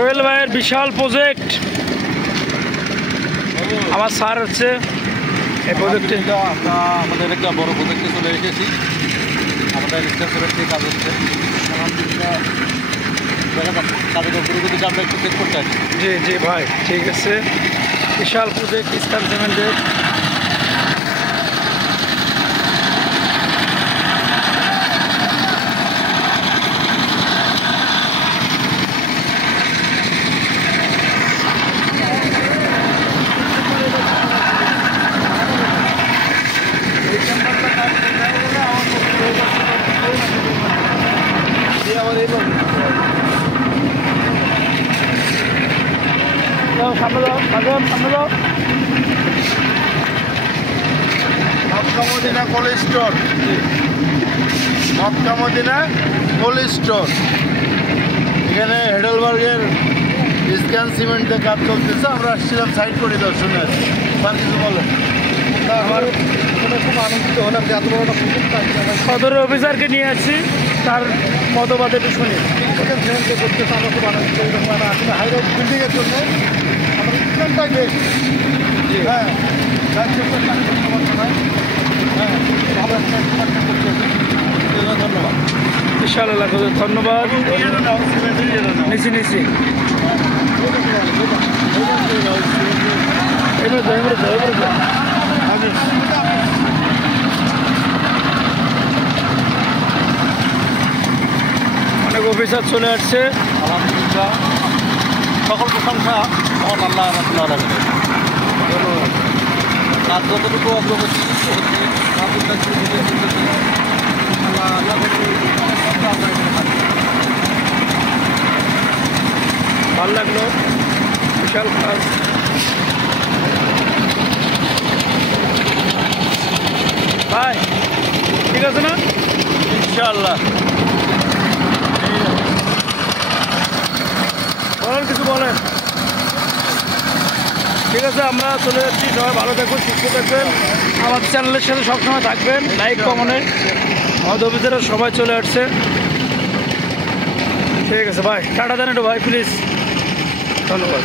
সোহেল ভাইয়ের বিশাল প্রজেক্ট। আমার স্যার হচ্ছে এই প্রজেক্টে আমরা আমাদের একটা বড় প্রজেক্টে চলে এসেছি। আমাদের স্ট্রাকচারের কাজ হচ্ছে, দেখা যাচ্ছে কাজের অগ্রগতিটা আমরা একটু চেক করতে আসি। জি জি ভাই, ঠিক আছে। বিশাল প্রজেক্ট ইস্টার্ন সিমেন্টের। সামনে যাও, সামনে যাও। Mecca Medina cold store, Mecca Medina cold store. এখানে হেডেলবার্গের স্ক্যান সিমেন্টে কাজ চলতেছে। আমরা আসছিলাম সাইট পরিদর্শনে। কিছু বলেন। আমার খুব আনন্দিত হলাম যে এত বড় একটা প্রজেক্ট সদর অফিসারকে নিয়ে আসছি, তার মতবাদ একটু শুনি। সিমেন্টে করতেছে, আমরা খুব আনন্দিত। এরকম আসলে হাই রাইজ বিল্ডিংয়ের জন্য আমাদের সিমেন্টটাই বেশ। হ্যাঁ, হ্যাঁ, ভালো একটা করতেছে। ধন্যবাদ। বিশাল এলাকা, ধন্যবাদ। নিচি নিচি অনেক অফিসার চলে আসছে। আলহামদুলিল্লাহ, সকল প্রশংসা মহান আল্লাহ রাব্বুল আলামিনের। কাজ যতটুকু অগ্রগতি হচ্ছে, ভালো লাগলো, বিশাল কাজ। ভাই ঠিক আছে না? ইনশাআল্লাহ। বলেন, কিছু বলেন। ঠিক আছে, আমরা চলে যাচ্ছি। সবাই ভালো থাকবেন, সুস্থ থাকবেন, আমার চ্যানেলের সাথে সবসময় থাকবেন। লাইক কমেন্টে আমাদের অফিসাররা সবাই চলে আসছে। ঠিক আছে ভাই, টাটা দেন একটু ভাই প্লিজ। ধন্যবাদ।